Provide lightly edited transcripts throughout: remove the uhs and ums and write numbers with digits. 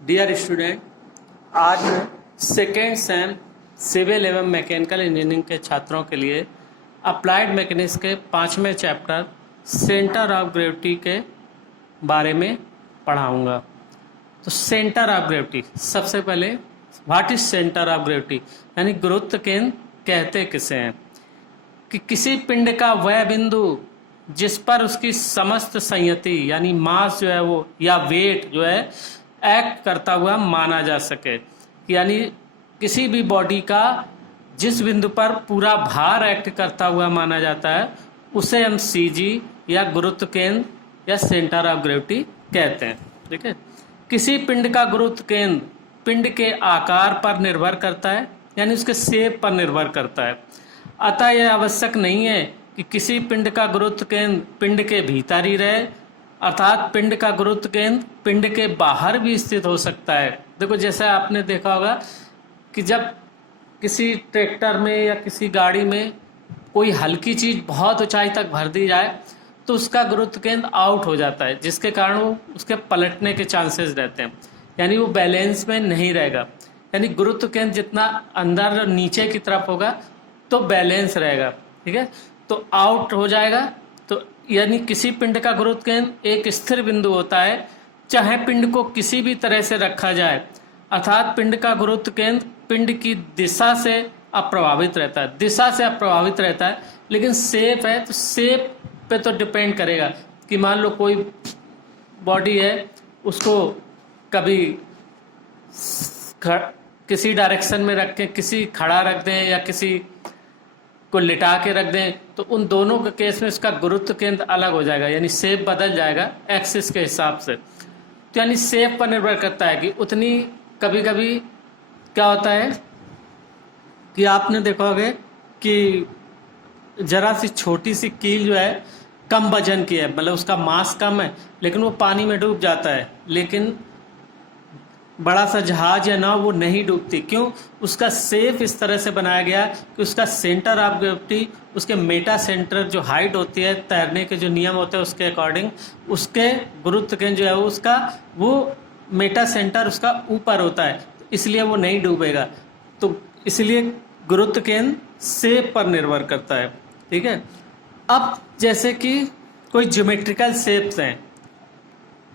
Dear student, आज मैं second same civil एवं मैकेनिकल इंजीनियरिंग के छात्रों के लिए अप्लाइड मैकेनिक्स के 5वें चैप्टर सेंटर ऑफ ग्रेविटी के बारे में पढ़ाऊंगा। तो सेंटर ऑफ ग्रेविटी, सबसे पहले what is centre of gravity, यानी गुरुत्व केंद्र कहते किसे हैं? कि किसी पिंड का वह बिंदु जिस पर उसकी समस्त संयति यानी मास जो है वो या वेट जो है एक्ट करता हुआ माना जा सके। यानी किसी भी बॉडी का जिस बिंदु पर पूरा भार एक्ट करता हुआ माना जाता है उसे हम सीजी या गुरुत्व केंद्र या सेंटर ऑफ ग्रेविटी कहते हैं। ठीक है। किसी पिंड का गुरुत्व केंद्र पिंड के आकार पर निर्भर करता है, यानी उसके शेप पर निर्भर करता है। अतः यह आवश्यक नहीं है कि किसी पिंड का गुरुत्व केंद्र पिंड के भीतर ही रहे, अर्थात पिंड का गुरुत्व केंद्र पिंड के बाहर भी स्थित हो सकता है। देखो, जैसे आपने देखा होगा कि जब किसी ट्रैक्टर में या किसी गाड़ी में कोई हल्की चीज बहुत ऊंचाई तक भर दी जाए तो उसका गुरुत्व केंद्र आउट हो जाता है, जिसके कारण वो उसके पलटने के चांसेस रहते हैं, यानी वो बैलेंस में नहीं रहेगा। यानी गुरुत्व केंद्र जितना अंदर और नीचे की तरफ होगा तो बैलेंस रहेगा। ठीक है, तो आउट हो जाएगा। तो यानी किसी पिंड का गुरुत्व केंद्र एक स्थिर बिंदु होता है, चाहे पिंड को किसी भी तरह से रखा जाए, अर्थात पिंड का गुरुत्व केंद्र पिंड की दिशा से अप्रभावित रहता है, दिशा से अप्रभावित रहता है। लेकिन शेप है तो शेप पे तो डिपेंड करेगा कि मान लो कोई बॉडी है, उसको कभी किसी डायरेक्शन में रख के किसी खड़ा रख दें या किसी को लिटा के रख दें, तो उन दोनों के केस में उसका गुरुत्व केंद्र अलग हो जाएगा, यानी शेप बदल जाएगा एक्सिस के हिसाब से। तो यानी शेप पर निर्भर करता है कि उतनी, कभी कभी क्या होता है कि आपने देखा होगा कि जरा सी छोटी सी कील जो है कम वजन की है, मतलब उसका मास कम है, लेकिन वो पानी में डूब जाता है। लेकिन बड़ा सा जहाज या नाव वो नहीं डूबती, क्यों? उसका शेप इस तरह से बनाया गया कि उसका सेंटर ऑफ ग्रेविटी, उसके मेटा सेंटर जो हाइट होती है तैरने के जो नियम होते हैं उसके अकॉर्डिंग, उसके गुरुत्व केंद्र जो है उसका वो मेटा सेंटर उसका ऊपर होता है, इसलिए वो नहीं डूबेगा। तो इसलिए गुरुत्व केंद्र शेप पर निर्भर करता है। ठीक है। अब जैसे कि कोई ज्योमेट्रिकल शेप्स हैं,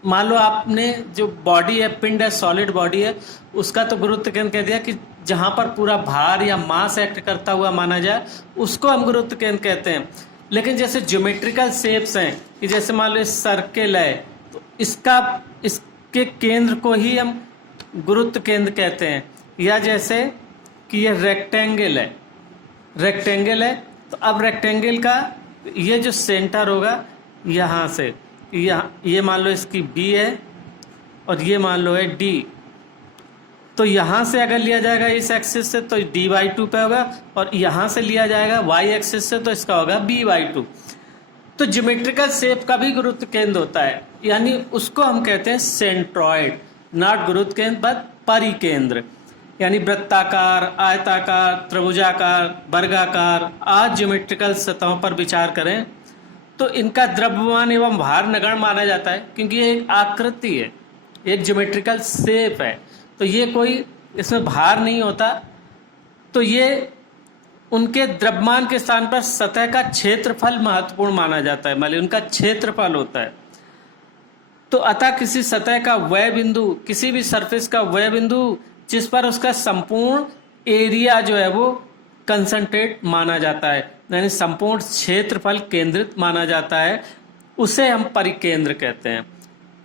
मान लो आपने जो बॉडी है, पिंड है, सॉलिड बॉडी है, उसका तो गुरुत्व केंद्र कह दिया कि जहां पर पूरा भार या मास एक्ट करता हुआ माना जाए उसको हम गुरुत्व केंद्र कहते हैं। लेकिन जैसे ज्योमेट्रिकल शेप्स हैं कि जैसे मान लो सर्किल है, तो इसके केंद्र को ही हम गुरुत्व केंद्र कहते हैं। या जैसे कि ये रेक्टेंगल है, तो अब रेक्टेंगल का ये जो सेंटर होगा यहाँ से, ये मान लो इसकी बी है और ये मान लो है डी, तो यहाँ से अगर लिया जाएगा इस एक्सिस से तो dy2 पे होगा, और यहाँ से लिया जाएगा y एक्सिस से तो इसका होगा by2। तो ज्योमेट्रिकल शेप का भी गुरुत्व केंद्र होता है, यानी उसको हम कहते हैं सेंट्रॉइड, नॉट गुरुत्व केंद्र बट परिकेंद्र। यानी वृत्ताकार, आयताकार, त्रिभुजाकार, वर्गाकार आज ज्योमेट्रिकल सतहों पर विचार करें तो इनका द्रव्यमान एवं भार नगण्य माना जाता है, क्योंकि ये एक आकृति है, एक ज्योमेट्रिकल शेप है, तो ये कोई इसमें भार नहीं होता। तो ये उनके द्रव्यमान के स्थान पर सतह का क्षेत्रफल महत्वपूर्ण माना जाता है, मतलब उनका क्षेत्रफल होता है। तो अतः किसी सतह का वह बिंदु, किसी भी सरफेस का वह बिंदु जिस पर उसका संपूर्ण एरिया जो है वो कंसंट्रेट माना जाता है, यानी संपूर्ण क्षेत्रफल केंद्रित माना जाता है, उसे हम परिकेंद्र कहते हैं।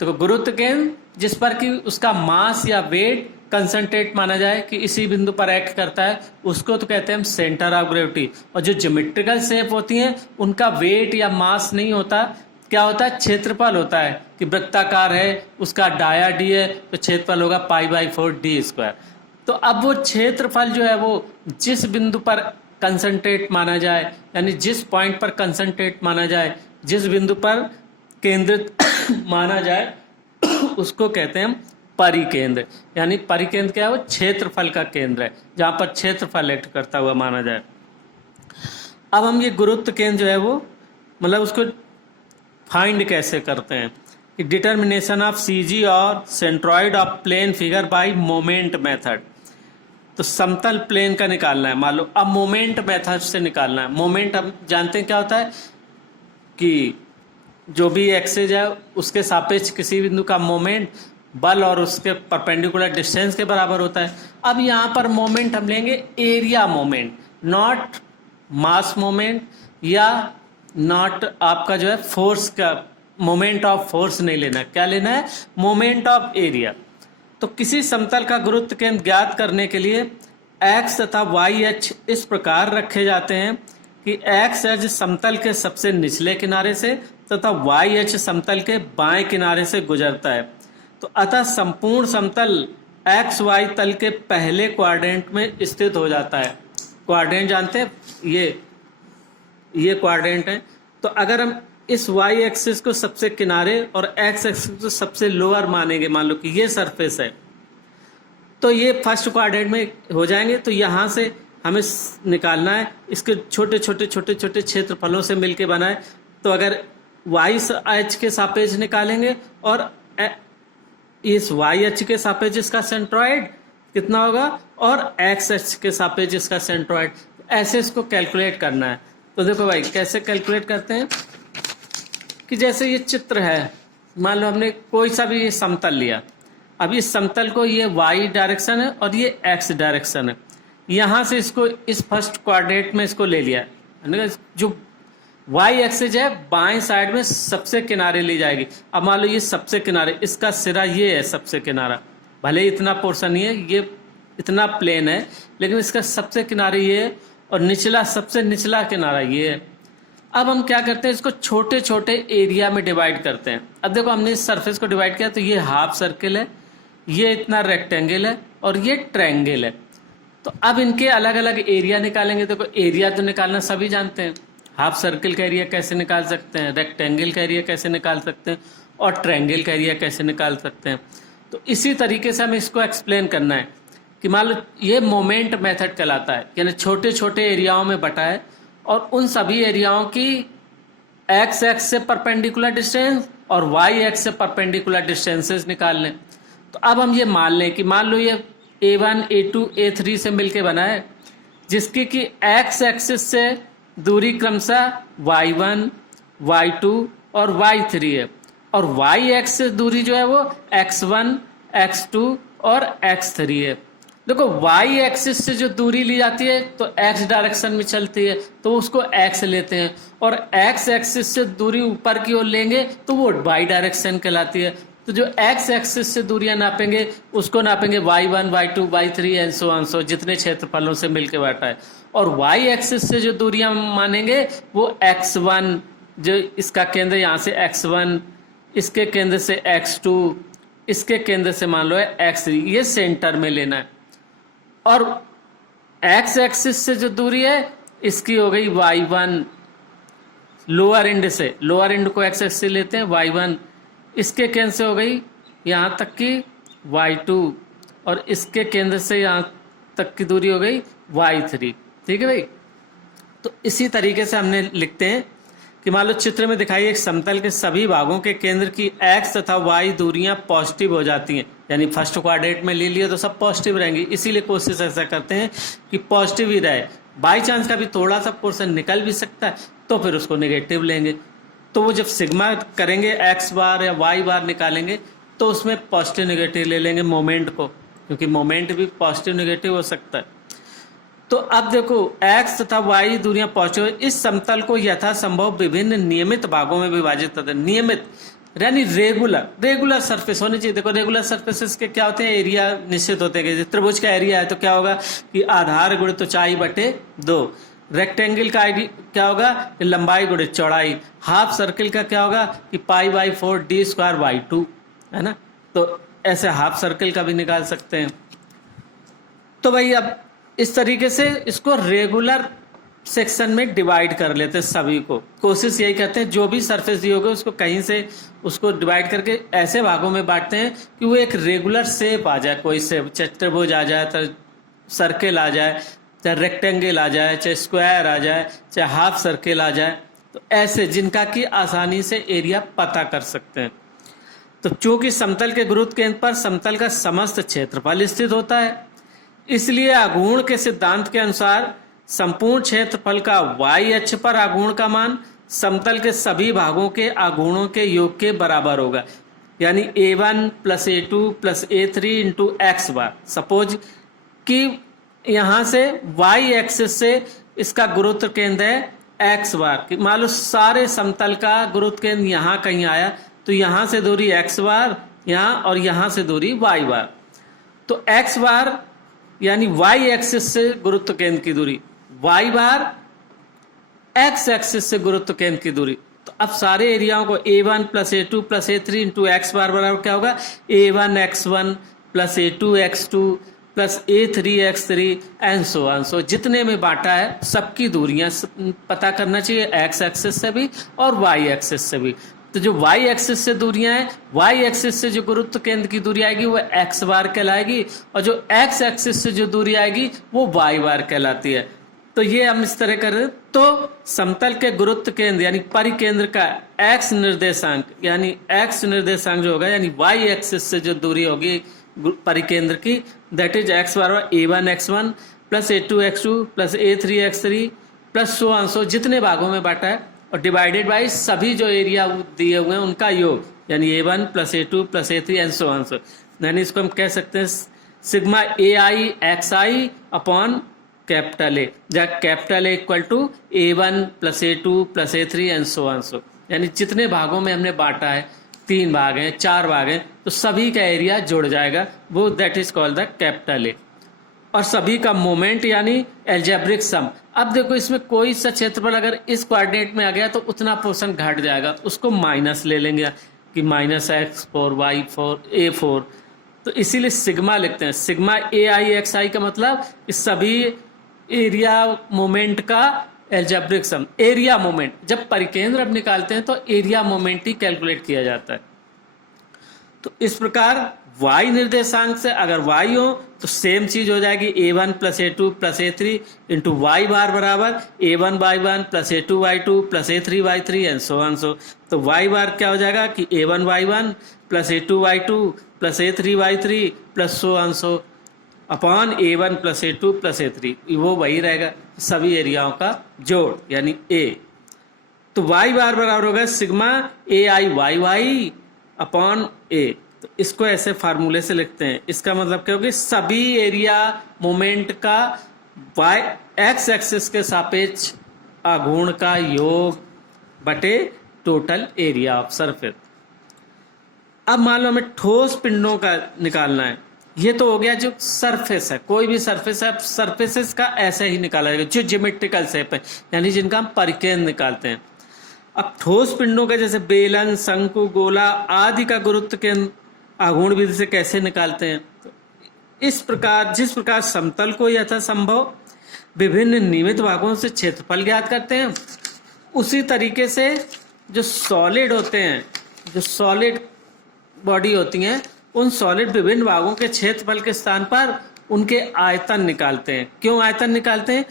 तो गुरुत्व केंद्र जिस पर कि उसका मास या वेट कंसंट्रेट माना जाए कि इसी बिंदु पर एक्ट करता है, उसको तो कहते हैं हम सेंटर ऑफ ग्रेविटी। और जो ज्योमेट्रिकल शेप होती हैं उनका वेट या मास नहीं होता, क्या होता है? क्षेत्रफल होता है। कि वृत्ताकार है, उसका डाया डी है, तो क्षेत्रफल होगा π/4 d²। तो अब वो क्षेत्रफल जो है वो जिस बिंदु पर कंसंट्रेट माना जाए, यानी जिस पॉइंट पर कंसंट्रेट माना जाए, जिस बिंदु पर केंद्रित माना जाए उसको कहते हैं परिकेंद्र। यानी परिकेंद्र क्या है? वो क्षेत्रफल का केंद्र है, जहां पर क्षेत्रफल एक्ट करता हुआ माना जाए। अब हम ये गुरुत्व केंद्र जो है वो मतलब उसको फाइंड कैसे करते हैं? डिटर्मिनेशन ऑफ सीजी और centroid of plane figure by moment method. तो समतल प्लेन का निकालना है, मान लो अब मोमेंट मेथड से निकालना है। मोमेंट हम जानते हैं क्या होता है कि जो भी एक्सेज है उसके सापेक्ष किसी बिंदु का मोमेंट बल और उसके परपेंडिकुलर डिस्टेंस के बराबर होता है। अब यहाँ पर मोमेंट हम लेंगे area moment, not mass moment या नॉट आपका जो है फोर्स का मोमेंट ऑफ फोर्स नहीं लेना, क्या लेना है, मोमेंट ऑफ एरिया। तो किसी समतल का गुरुत्व केंद्र ज्ञात करने के लिए एक्स तथा वाई अक्ष इस प्रकार रखे जाते हैं कि एक्स अक्ष समतल के सबसे निचले किनारे से तथा वाई अक्ष समतल के बाएं किनारे से गुजरता है। तो अतः संपूर्ण समतल एक्स वाई तल के पहले क्वाड्रेंट में स्थित हो जाता है। क्वाड्रेंट जानते हैं, ये क्वाड्रेंट है। तो अगर हम इस वाई एक्सिस को सबसे किनारे और एक्स एक्सिस को सबसे लोअर मानेंगे, मान लो कि ये सरफेस है, तो ये फर्स्ट क्वाड्रेंट में हो जाएंगे। तो यहाँ से हमें निकालना है, इसके छोटे छोटे क्षेत्रफलों से मिलके बना है। तो अगर वाई अक्ष के सापेक्ष निकालेंगे और इस वाई अक्ष के सापेक्ष इसका सेंट्रॉइड कितना होगा और एक्स अक्ष के सापेक्ष इसका सेंट्रॉइड, ऐसे इसको कैलकुलेट करना है। तो देखो भाई कैसे कैलकुलेट करते हैं कि जैसे ये चित्र है, मान लो हमने कोई सा भी ये समतल लिया, अब इस समतल को ये वाई डायरेक्शन है और ये एक्स डायरेक्शन है। यहाँ से इसको इस फर्स्ट क्वाड्रेंट में इसको ले लिया, जो वाई एक्सिस है बाएं साइड में सबसे किनारे ली जाएगी। अब मान लो ये सबसे किनारे, इसका सिरा ये है सबसे किनारा, भले इतना पोर्शन ही है, ये इतना प्लेन है, लेकिन इसका सबसे किनारे ये है और निचला सबसे निचला किनारा ये है। अब हम क्या करते हैं, इसको छोटे छोटे एरिया में डिवाइड करते हैं। अब देखो हमने इस सरफेस को डिवाइड किया, तो ये हाफ सर्किल है, ये इतना रेक्टेंगल है और ये ट्रायंगल है। तो अब इनके अलग अलग एरिया निकालेंगे। देखो एरिया तो निकालना सभी जानते हैं, हाफ सर्किल का एरिया कैसे निकाल सकते हैं, रेक्टेंगल का एरिया कैसे निकाल सकते हैं और ट्रायंगल का एरिया कैसे निकाल सकते हैं। तो इसी तरीके से हमें इसको एक्सप्लेन करना है कि मान लो ये मोमेंट मेथड कहलाता है, यानी छोटे छोटे एरियाओं में बटा है और उन सभी एरियाओं की एक्स एक्स से परपेंडिकुलर डिस्टेंस और वाई एक्स से परपेंडिकुलर डिस्टेंसेस निकाल लें। तो अब हम ये मान लें कि मान लो ये A1 A2 A3 से मिलके बना है, जिसकी कि एक्स एक्सिस से दूरी क्रमशः y1 y2 और y3 है और y एक्स से दूरी जो है वो x1 x2 और x3 है। देखो y एक्सिस से जो दूरी ली जाती है तो x डायरेक्शन में चलती है, तो उसको x लेते हैं, और x एक्सिस से दूरी ऊपर की ओर लेंगे तो वो y डायरेक्शन कहलाती है। तो जो x एक्सिस से दूरियां नापेंगे उसको नापेंगे y1 y2 y3 and so on, so जितने क्षेत्रफलों से मिलके बैठा है। और y एक्सिस से जो दूरियां मानेंगे वो x1, जो इसका केंद्र यहाँ से x1, इसके केंद्र से x2, इसके केंद्र से मान लो है x3, ये सेंटर में लेना है। और x एक्सिस से जो दूरी है इसकी हो गई y1, लोअर एंड से, लोअर एंड को x एक्सिस से लेते हैं y1, इसके केंद्र से हो गई यहाँ तक की y2 और इसके केंद्र से यहाँ तक की दूरी हो गई y3। ठीक है भाई। तो इसी तरीके से हमने लिखते हैं कि मान लो चित्र में दिखाई एक समतल के सभी भागों के केंद्र की x तथा y दूरियां पॉजिटिव हो जाती हैं, यानी फर्स्ट क्वाड्रेंट में ले लिया तो सब पॉजिटिव रहेंगी, इसीलिए कोशिश ऐसा करते हैं कि पॉजिटिव ही रहे। बाई चांस का भी थोड़ा सा पोर्शन निकल भी सकता है तो फिर उसको नेगेटिव लेंगे। तो वो जब सिग्मा करेंगे x बार या y बार निकालेंगे तो उसमें पॉजिटिव नेगेटिव ले लेंगे मोमेंट को, क्योंकि मोमेंट भी पॉजिटिव नेगेटिव हो सकता है। तो अब देखो x तथा y दूरियां पॉजिटिव, इस समतल को यथासंभव विभिन्न नियमित भागों में विभाजित करते हैं। नियमित यानी रेगुलर सरफेस होनी चाहिए। देखो रेगुलर सरफेसेस के क्या होते हैं, एरिया निश्चित होते हैं। त्रिभुज का एरिया है तो क्या होगा कि आधार गुणित ऊंचाई बटे 2। रेक्टेंगल का क्या होगा कि लंबाई गुणित चौड़ाई। हाफ सर्किल का क्या होगा कि π/4 d²y2, है ना। तो ऐसे हाफ सर्किल का भी निकाल सकते हैं। तो भाई अब इस तरीके से इसको रेगुलर सेक्शन में डिवाइड कर लेते हैं सभी को। कोशिश यही करते हैं जो भी सरफेस दी होगी उसको कहीं से उसको डिवाइड करके ऐसे भागों में बांटते हैं कि वो एक रेगुलर शेप आ जाए। कोई शेप, चाहे त्रिभुज आ जाए, चाहे सर्किल आ जाए, चाहे रेक्टेंगल आ जाए, चाहे स्क्वायर आ जाए, चाहे हाफ सर्किल आ जाए। तो ऐसे जिनका कि आसानी से एरिया पता कर सकते हैं। तो चूंकि समतल के गुरुत्व केंद्र पर समतल का समस्त क्षेत्रफल स्थित होता है, इसलिए आघूर्ण के सिद्धांत के अनुसार संपूर्ण क्षेत्रफल का y अक्ष पर आघूर्ण का मान समतल के सभी भागों के आघूर्णों के योग के बराबर होगा, यानी a1 plus a2 plus a3 into x bar. Suppose कि यहाँ से y एक्सिस से इसका गुरुत्व केंद्र है x बार, मान लो सारे समतल का गुरुत्व केंद्र यहाँ कहीं आया, तो यहाँ से दूरी x बार यहाँ और यहाँ से दूरी y बार। तो x बार यानी y एक्सिस से गुरुत्व केंद्र की दूरी, y बार x एक्सिस से गुरुत्व केंद्र की दूरी। तो अब सारे एरियाओं को a1 plus a2 plus a3 into x bar बराबर क्या होगा, a1 x1 plus a2 x2 plus a3 x3 and so on. So जितने में बांटा है सबकी दूरियां पता करना चाहिए, x एक्सिस से भी और y एक्सिस से भी। तो जो y एक्सिस से दूरियां हैं, y एक्सिस से जो गुरुत्व केंद्र की दूरी आएगी वो x बार कहलाएगी, और जो x एक्सिस से जो दूरी आएगी वो y बार कहलाती है। तो ये हम इस तरह करें तो समतल के गुरुत्व केंद्र यानी परिकेंद्र का x निर्देशांक यानी x निर्देशांक जो होगा यानी y एक्सिस से जो दूरी होगी परिकेंद्र की, दैट इज x बराबर a1 x1 plus a2 x2 plus a3 x3 plus so on. So जितने भागों में बांटा है और डिवाइडेड बाई सभी जो एरिया दिए हुए हैं उनका योग, यानी a1 plus a2 plus a3 and so on. So यानी इसको हम कह सकते हैं sigma ai xi upon capital A, जहाँ capital A equal to a1 plus a2 plus a3 and so on. So यानी जितने भागों में हमने बांटा है, 3 भाग हैं 4 भाग हैं, तो सभी का एरिया जुड़ जाएगा, वो that is called the capital A. और सभी का मोमेंट यानी एल्जेब्रिक सम। अब देखो इसमें कोई सा क्षेत्रफल अगर इस कोऑर्डिनेट में आ गया तो उतना पोर्शन घट जाएगा, तो उसको माइनस ले लेंगे कि माइनस x4 y4 a4। तो इसीलिए सिग्मा लिखते हैं, सिग्मा ai xi का मतलब इस सभी एरिया मोमेंट का एल्जेब्रिक सम। एरिया मोमेंट जब परिकेंद्र अब निकालते हैं तो एरिया मोमेंट ही कैलकुलेट किया जाता है। तो इस प्रकार y निर्देशांक से अगर y हो तो सेम चीज हो जाएगी a1 plus a2 plus a3 into y bar बराबर a1 y1 plus a2 y2 plus a3 y3 and so on. So तो y बार क्या हो जाएगा कि a1 y1 plus a2 y2 plus a3 y3 plus so on. So upon a1 plus a2 plus a3, वो वही रहेगा सभी एरियाओं का जोड़ यानी a। तो y बार बराबर होगा sigma ai yy upon a। तो इसको ऐसे फार्मूले से लिखते हैं, इसका मतलब क्या होगा, सभी एरिया मोमेंट का y x एक्सिस के सापेक्ष आघूर्ण का योग बटे टोटल एरिया ऑफ सरफेस। अब मान लो हमें ठोस पिंडों का निकालना है, ये तो हो गया जो सरफेस है, कोई भी सरफेस है, सरफेसेस का ऐसे ही निकाला जाएगा जो ज्योमेट्रिकल शेप है यानी जिनका हम परिकेंद्र निकालते हैं। अब ठोस पिंडों का जैसे बेलन, शंकु, गोला आदि का गुरुत्व केंद्र आघूर्ण विधि से कैसे निकालते हैं, तो इस प्रकार जिस प्रकार समतल को यथासंभव विभिन्न नियमित भागों से क्षेत्रफल ज्ञात करते हैं, उसी तरीके से जो सॉलिड होते हैं, जो सॉलिड बॉडी होती हैं, उन सॉलिड विभिन्न भागों के क्षेत्रफल के स्थान पर उनके आयतन निकालते हैं। क्यों आयतन निकालते हैं?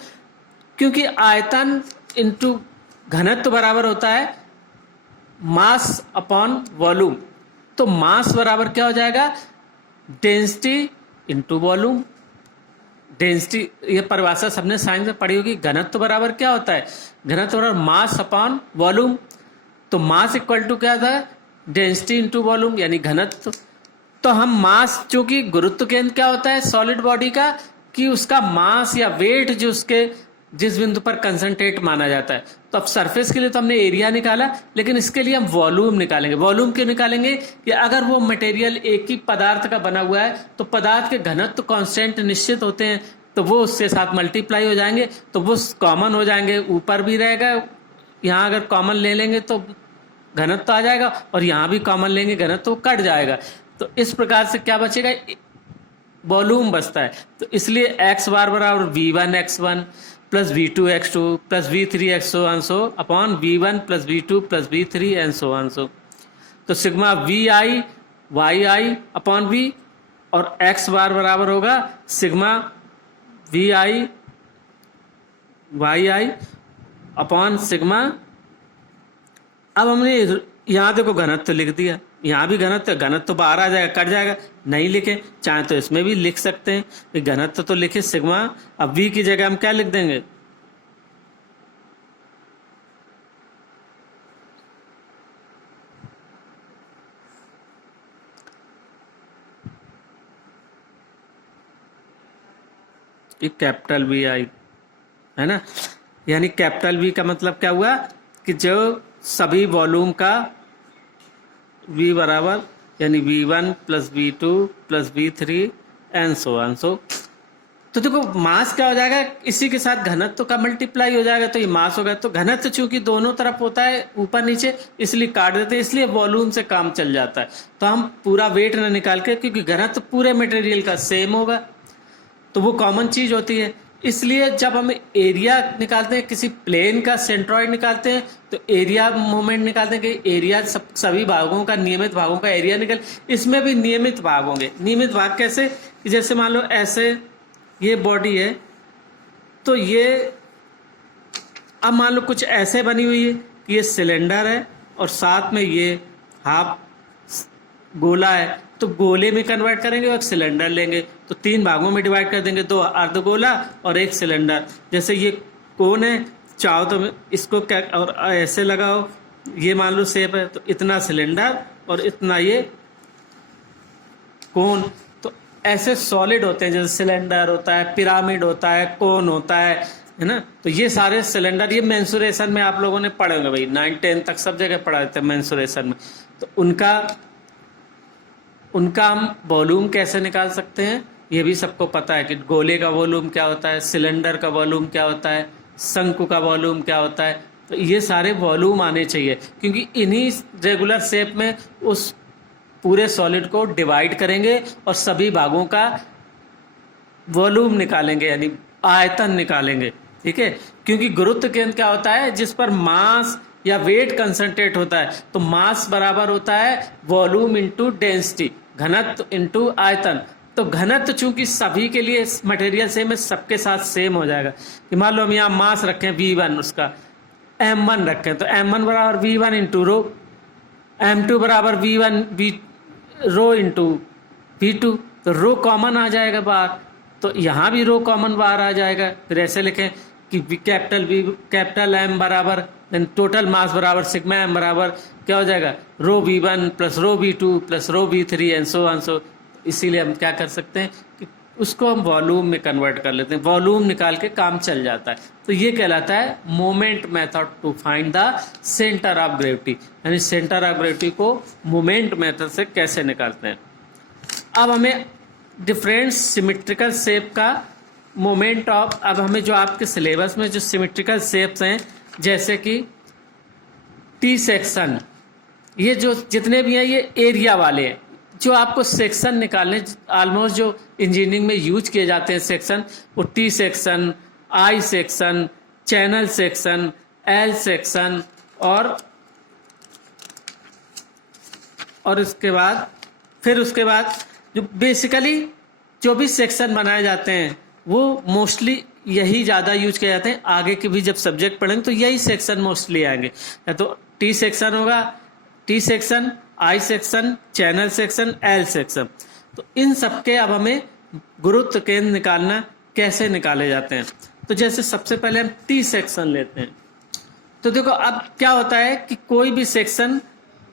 क्योंकि आयतन इंटू घनत्व बराबर होता है मास अपॉन वॉल्यूम। तो मास बराबर क्या हो जाएगा, डेंसिटी इंटू वॉल्यूम। डेंसिटी ये परिभाषा सबने साइंस में पढ़ी होगी। घनत्व बराबर क्या होता है, घनत्व बराबर मास अपॉन वॉल्यूम। तो मास इक्वल टू क्या था, डेंसिटी इंटू वॉल्यूम यानी घनत्व। तो हम मास, चूंकि गुरुत्व केंद्र क्या होता है सॉलिड बॉडी का, कि उसका मास या वेट जो उसके जिस बिंदु पर कंसंट्रेट माना जाता है। तो अब सरफेस के लिए तो हमने एरिया निकाला, लेकिन इसके लिए हम वॉल्यूम निकालेंगे। वॉल्यूम क्यों निकालेंगे कि अगर वो मटेरियल एक ही पदार्थ का बना हुआ है तो पदार्थ के घनत्व कांस्टेंट निश्चित होते हैं, तो वो उसके साथ मल्टीप्लाई हो जाएंगे, तो वो कॉमन हो जाएंगे, ऊपर भी रहेगा। यहाँ अगर कॉमन ले लेंगे तो घनत्व आ जाएगा, और यहाँ भी कॉमन लेंगे घनत्व कट जाएगा। तो इस प्रकार से क्या बचेगा, वॉल्यूम बचता है। तो इसलिए x बार बराबर v1 x1 plus v2 x2 plus v3 x so upon v1 plus v2 plus v3 and so on. So तो sigma vi yi upon v, और x बार बराबर होगा sigma vi yi upon sigma. अब हमने यहाँ देखो घनत्व लिख दिया, यहाँ भी घनत्व, घनत्व तो बाहर आ जाएगा, कट जाएगा, नहीं लिखे, चाहे तो इसमें भी लिख सकते हैं कि घनत्व तो लिखे सिग्मा, अब v की जगह हम क्या लिख देंगे, ये कैपिटल वी आई है ना। यानी कैपिटल वी का मतलब क्या हुआ कि जो सभी वॉल्यूम का v बराबर यानी v1 plus v2 plus v3 and so on. तो देखो मास क्या हो जाएगा, इसी के साथ घनत्व का मल्टीप्लाई हो जाएगा, तो ये मास होगा। तो घनत्व चूंकि दोनों तरफ होता है ऊपर नीचे, इसलिए काट देते हैं, इसलिए वॉल्यूम से काम चल जाता है। तो हम पूरा वेट न निकाल के, क्योंकि घनत्व पूरे मटेरियल का सेम होगा, तो वो कॉमन चीज होती है। इसलिए जब हम एरिया निकालते हैं, किसी प्लेन का सेंट्रॉइड निकालते हैं, तो एरिया मोमेंट निकालते हैं कि एरिया सभी भागों का, नियमित भागों का एरिया निकल। इसमें भी नियमित भाग होंगे। नियमित भाग कैसे, जैसे मान लो ऐसे ये बॉडी है, तो ये अब मान लो कुछ ऐसे बनी हुई है कि ये सिलेंडर है और साथ में ये हाफ गोला है, तो गोले में कन्वर्ट करेंगे और एक सिलेंडर लेंगे, तो 3 भागों में डिवाइड कर देंगे, 2 अर्धगोला और 1 सिलेंडर। जैसे ये कोन है, चाहो तो इसको क्या और ऐसे लगाओ, ये मान लो शेप है, तो इतना सिलेंडर और इतना ये कोन। तो ऐसे सॉलिड होते हैं, जैसे सिलेंडर होता है, पिरामिड होता है, कोन होता है ना। तो ये सारे सिलेंडर, ये मेंसुरेशन में आप लोगों ने पढ़े होंगे भाई, 9-10 तक सब जगह पढ़ा देते हैं मेंसुरेशन में। तो उनका हम वॉल्यूम कैसे निकाल सकते हैं, ये भी सबको पता है कि गोले का वॉल्यूम क्या होता है, सिलेंडर का वॉल्यूम क्या होता है, शंकु का वॉल्यूम क्या होता है। तो ये सारे वॉल्यूम आने चाहिए, क्योंकि इन्हीं रेगुलर शेप में उस पूरे सॉलिड को डिवाइड करेंगे और सभी भागों का वॉल्यूम निकालेंगे, यानी आयतन निकालेंगे। ठीक है, क्योंकि गुरुत्व केंद्र क्या होता है, जिस पर मास या वेट कंसंट्रेट होता है, तो मास बराबर होता है वॉल्यूम इंटू डेंसिटी, घनत्व इंटू आयतन। तो घनत्व चूंकि सभी के लिए मटेरियल सेम है, सबके साथ सेम हो जाएगा। कि मान लो हम यहाँ मास रखें v1, उसका m1 रखें, तो m1 बराबर v1 इंटू रो, m2 बराबर v1 रो इंटू v2, तो रो कॉमन आ जाएगा बाहर, तो यहाँ भी रो कॉमन बाहर आ जाएगा। फिर ऐसे लिखें कि कैपिटल M बराबर टोटल मास बराबर सिग्मा M बराबर क्या हो जाएगा, rho v1 plus rho v2 plus rho v3 and so on. So इसीलिए हम क्या कर सकते हैं कि उसको हम वॉल्यूम में कन्वर्ट कर लेते हैं, वॉल्यूम निकाल के काम चल जाता है। तो ये कहलाता है moment method to find the centre of gravity, यानी सेंटर ऑफ ग्रेविटी को मोमेंट मेथड से कैसे निकालते हैं। अब हमें डिफरेंट सिमेट्रिकल शेप का मोमेंट ऑफ, अब हमें जो आपके सिलेबस में जो सिमेट्रिकल शेप्स हैं, जैसे कि टी सेक्शन, ये जो जितने भी हैं ये एरिया वाले हैं। जो आपको सेक्शन निकालने ऑलमोस्ट जो इंजीनियरिंग में यूज किए जाते हैं सेक्शन, वो T section, I section, channel section, L section और उसके बाद जो बेसिकली जो भी सेक्शन बनाए जाते हैं वो मोस्टली यही ज़्यादा यूज किए जाते हैं। आगे के भी जब सब्जेक्ट पढ़ेंगे तो यही सेक्शन मोस्टली आएंगे, या तो टी सेक्शन होगा, T section, I section, channel section, L section. तो इन सबके अब हमें गुरुत्व केंद्र निकालना कैसे निकाले जाते हैं। तो जैसे सबसे पहले हम टी सेक्शन लेते हैं। तो देखो अब क्या होता है कि कोई भी सेक्शन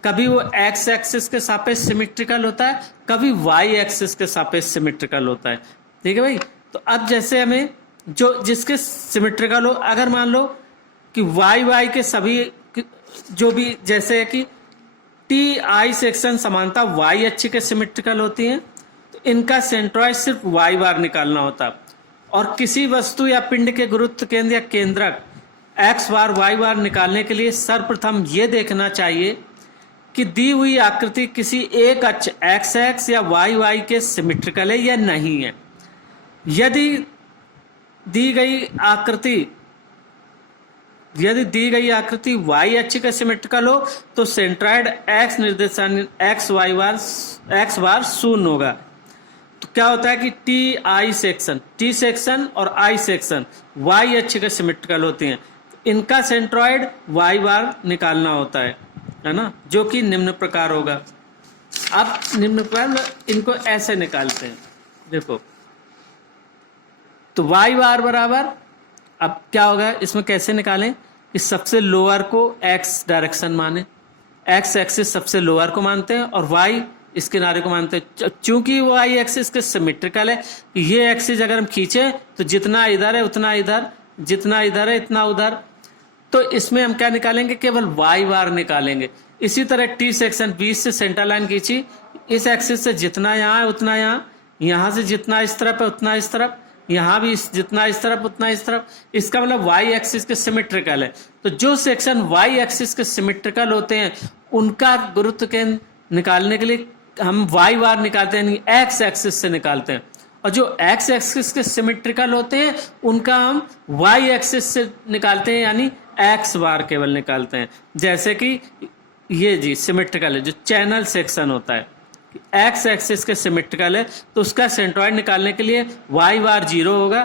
कभी वो एक्स एक्सिस के सापेक्ष सिमेट्रिकल होता है, कभी वाई एक्सिस के सापेक्ष सिमेट्रिकल होता है। ठीक है भाई। तो अब जैसे हमें जो जिसके सिमेट्रिकल हो, अगर मान लो कि वाई के सभी जो भी, जैसे कि टी आई सेक्शन समानता वाई अच्छी के सिमेट्रिकल होती हैं, तो इनका सेंट्रॉइड सिर्फ वाई बार निकालना होता। और किसी वस्तु या पिंड के गुरुत्व केंद्र या केंद्रक एक्स बार वाई बार निकालने के लिए सर्वप्रथम ये देखना चाहिए कि दी हुई आकृति किसी एक अक्ष एक्स एक्स या वाई के सिमेट्रिकल है या नहीं है। यदि दी गई आकृति वाई अक्ष का सिमेट्रिकल हो तो सेंट्रॉइड एक्स निर्देशांक एक्स बार शून्य होगा। तो क्या होता है कि टी सेक्शन और आई सेक्शन वाई अक्ष का सिमेट्रिकल होती हैं, तो इनका सेंट्रॉइड वाई बार निकालना होता है ना, जो कि निम्न प्रकार होगा। अब निम्न प्रकार इनको ऐसे निकालते हैं, देखो तो वाई बार बराबर, अब क्या होगा इसमें कैसे निकालें कि सबसे लोअर को एक्स डायरेक्शन माने, एक्स एक्सिस सबसे लोअर को मानते हैं और वाई इस किनारे को मानते हैं। चूंकि वाई एक्सिस के सिमेट्रिकल है, ये एक्सिस अगर हम खींचे तो जितना इधर है उतना इधर, जितना इधर है इतना उधर, तो इसमें हम क्या निकालेंगे, केवल वाई बार निकालेंगे। इसी तरह टी सेक्शन 20 से सेंटर लाइन खींची, इस एक्सिस से जितना यहाँ है उतना यहाँ, यहाँ से जितना इस तरफ है उतना इस तरफ, यहाँ भी जितना इस तरफ उतना इस तरफ, इसका मतलब वाई एक्सिस के सिमेट्रिकल है। तो जो सेक्शन वाई एक्सिस के सिमेट्रिकल होते हैं उनका गुरुत्व केंद्र निकालने के लिए हम वाई बार निकालते हैं, यानी एक्स एक्सिस से निकालते हैं, और जो एक्स एक्सिस के सिमेट्रिकल होते हैं उनका हम वाई एक्सिस से निकालते हैं, यानी एक्स बार केवल निकालते हैं। जैसे कि ये जी सिमेट्रिकल है, जो चैनल सेक्शन होता है एक्स एक्सिस के सिमेट्रिकल है, तो उसका सेंट्रॉइड निकालने के लिए वाई बार 0 होगा,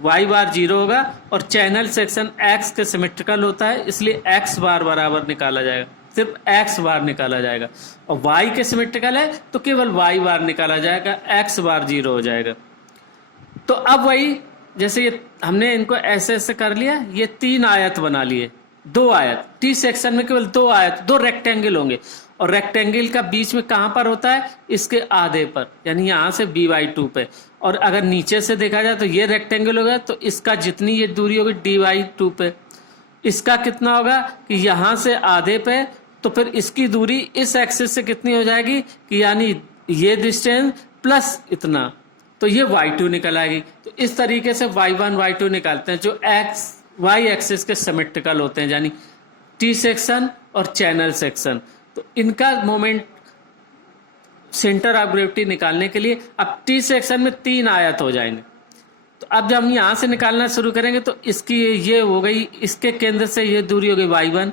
वाई बार 0 होगा, और चैनल सेक्शन एक्स के सिमेट्रिकल होता है, इसलिए एक्स बार बराबर निकाला जाएगा, सिर्फ एक्स बार निकाला जाएगा। और वाई के सिमेट्रिकल है तो केवल वाई बार निकाला जाएगा, एक्स बार 0 हो जाएगा। तो अब वही जैसे ये हमने इनको ऐसे ऐसे कर लिया, ये 3 आयत बना लिए, 2 आयत, टी सेक्शन में केवल 2 आयत, 2 रेक्टेंगल होंगे, और रेक्टेंगल का बीच में कहां पर होता है, इसके आधे पर, यानी यहां से b/2 पे। और अगर नीचे से देखा जाए तो ये रेक्टेंगल होगा, तो इसका जितनी ये दूरी होगी d/2 पे, इसका कितना होगा कि यहां से आधे पे, तो फिर इसकी दूरी इस एक्सिस से कितनी हो जाएगी कि यानी ये डिस्टेंस प्लस इतना, तो ये y2 निकल आएगी। तो इस तरीके से y1 y2 निकालते हैं, जो एक्स वाई एक्सिस के सिमेट्रिकल होते हैं, यानी टी सेक्शन और चैनल सेक्शन। तो इनका मोमेंट सेंटर ऑफ ग्रेविटी निकालने के लिए अब टी सेक्शन में 3 आयत हो जाएंगे। तो अब जब हम यहां से निकालना शुरू करेंगे तो इसकी ये हो गई, इसके केंद्र से ये दूरी हो गई y1,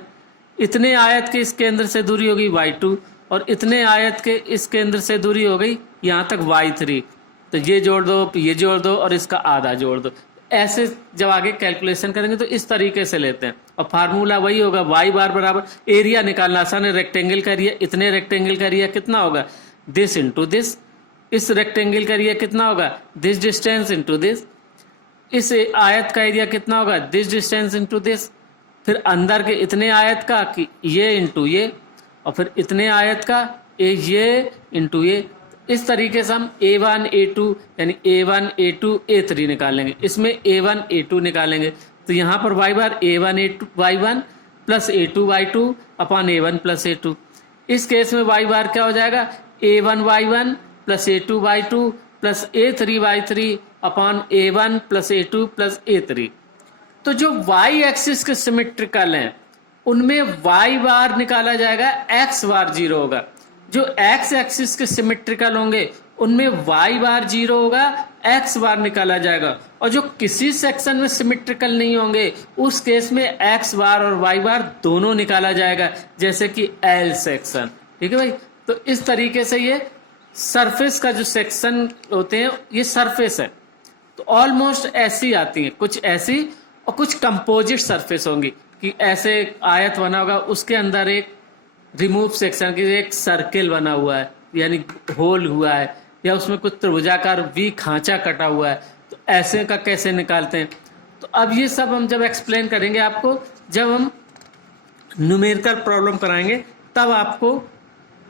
इतने आयत के इस केंद्र से दूरी हो गई y2, और इतने आयत के इस केंद्र से दूरी हो गई यहां तक y3। तो ये जोड़ दो, ये जोड़ दो, और इसका आधा जोड़ दो। ऐसे जब आगे कैलकुलेशन करेंगे तो इस तरीके से लेते हैं, और फार्मूला वही होगा, वाई बार बराबर एरिया निकालना आसान है, रेक्टेंगल का एरिया, इतने रेक्टेंगल का एरिया कितना होगा, दिस इंटू दिस, इस रेक्टेंगल का एरिया कितना होगा, दिस डिस्टेंस इंटू दिस, इस आयत का एरिया कितना होगा, दिस डिस्टेंस इंटू दिस, फिर अंदर के इतने आयत का कि ये इंटू ये, और फिर इतने आयत का ये इंटू ये। इस तरीके से हम A1 A2 यानी A1 A2 A3 निकालेंगे, इसमें A1 A2 निकालेंगे, तो यहाँ पर y बार A1 A2 y1 plus A2 y2 upon A1 plus A2। इस केस में y बार क्या हो जाएगा, A1 y1 plus A2 y2 plus A3 y3 upon A1 plus A2 plus A3। तो जो y एक्सिस के सिमेट्रिकल हैं उनमें y बार निकाला जाएगा, x बार 0 होगा। जो x एक्सिस के सिमेट्रिकल होंगे उनमें y बार 0 होगा, x बार निकाला जाएगा। और जो किसी सेक्शन में सिमेट्रिकल नहीं होंगे उस केस में x बार और y बार दोनों निकाला जाएगा, जैसे कि L सेक्शन। ठीक है भाई, तो इस तरीके से ये सरफेस का जो सेक्शन होते हैं ये सरफेस है, तो ऑलमोस्ट ऐसी आती है, कुछ ऐसी और कुछ कंपोजिट सरफेस होंगी कि ऐसे आयत बना होगा, उसके अंदर एक रिमूव सेक्शन की एक सर्किल बना हुआ है, यानी होल हुआ है, या उसमें कुछ त्रिभुजाकार वी खांचा कटा हुआ है, तो ऐसे का कैसे निकालते हैं। तो अब ये सब हम जब एक्सप्लेन करेंगे आपको, जब हम न्यूमेरिकल प्रॉब्लम कराएंगे तब आपको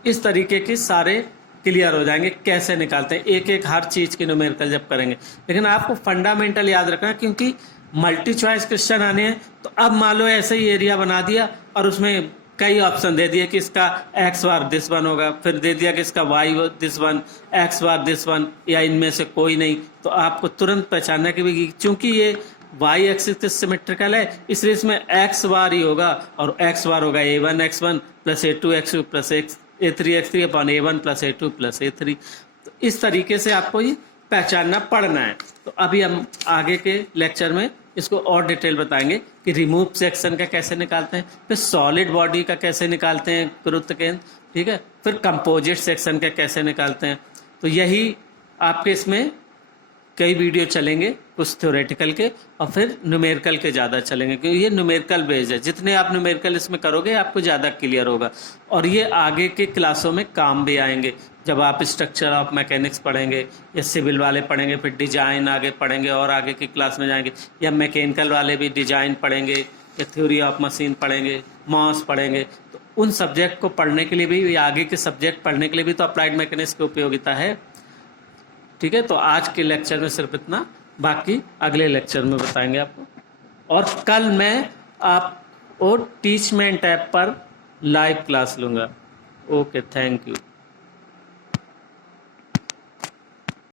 इस तरीके के सारे क्लियर हो जाएंगे, कैसे निकालते हैं एक एक हर चीज की न्यूमेरिकल जब करेंगे। लेकिन आपको फंडामेंटल याद रखना, क्योंकि मल्टी चॉइस क्वेश्चन आने हैं। तो अब मान लो ऐसे ही एरिया बना दिया और उसमें कई ऑप्शन दे दिए कि इसका एक्स बार दिस वन होगा, फिर दे दिया कि इसका why this one, x bar this one, या इनमें से कोई नहीं, तो आपको तुरंत पहचानना कि चूंकि ये वाई एक्सिस के सिमेट्रिकल है इसलिए इसमें एक्स बार ही होगा, और एक्स बार होगा A1 x1 plus A2 x2 plus A3 x3 upon A1 plus A2 plus A3। तो इस तरीके से आपको ये पहचानना पड़ना है। तो अभी हम आगे के लेक्चर में इसको और डिटेल बताएंगे कि रिमूव सेक्शन का कैसे निकालते हैं, फिर सॉलिड बॉडी का कैसे निकालते हैं गुरुत्व केंद्र, ठीक है, फिर कंपोजिट सेक्शन का कैसे निकालते हैं। तो यही आपके इसमें कई वीडियो चलेंगे, कुछ थ्योरेटिकल के और फिर न्यूमेरिकल के ज़्यादा चलेंगे, क्योंकि ये न्यूमेरिकल बेस्ड है। जितने आप न्यूमेरिकल इसमें करोगे आपको ज़्यादा क्लियर होगा और ये आगे के क्लासों में काम भी आएंगे। जब आप स्ट्रक्चर ऑफ मैकेनिक्स पढ़ेंगे या सिविल वाले पढ़ेंगे, फिर डिजाइन आगे पढ़ेंगे और आगे की क्लास में जाएंगे, या मैकेनिकल वाले भी डिजाइन पढ़ेंगे या थ्योरी ऑफ मशीन पढ़ेंगे, मॉस पढ़ेंगे। तो उन सब्जेक्ट को पढ़ने के लिए भी, आगे के सब्जेक्ट पढ़ने के लिए भी तो अप्लाइड मैकेनिक्स की उपयोगिता है। ठीक है, तो आज के लेक्चर में सिर्फ इतना, बाकी अगले लेक्चर में बताएंगे आपको। और कल मैं आप टीचमेंट ऐप पर लाइव क्लास लूँगा। Okay, thank you.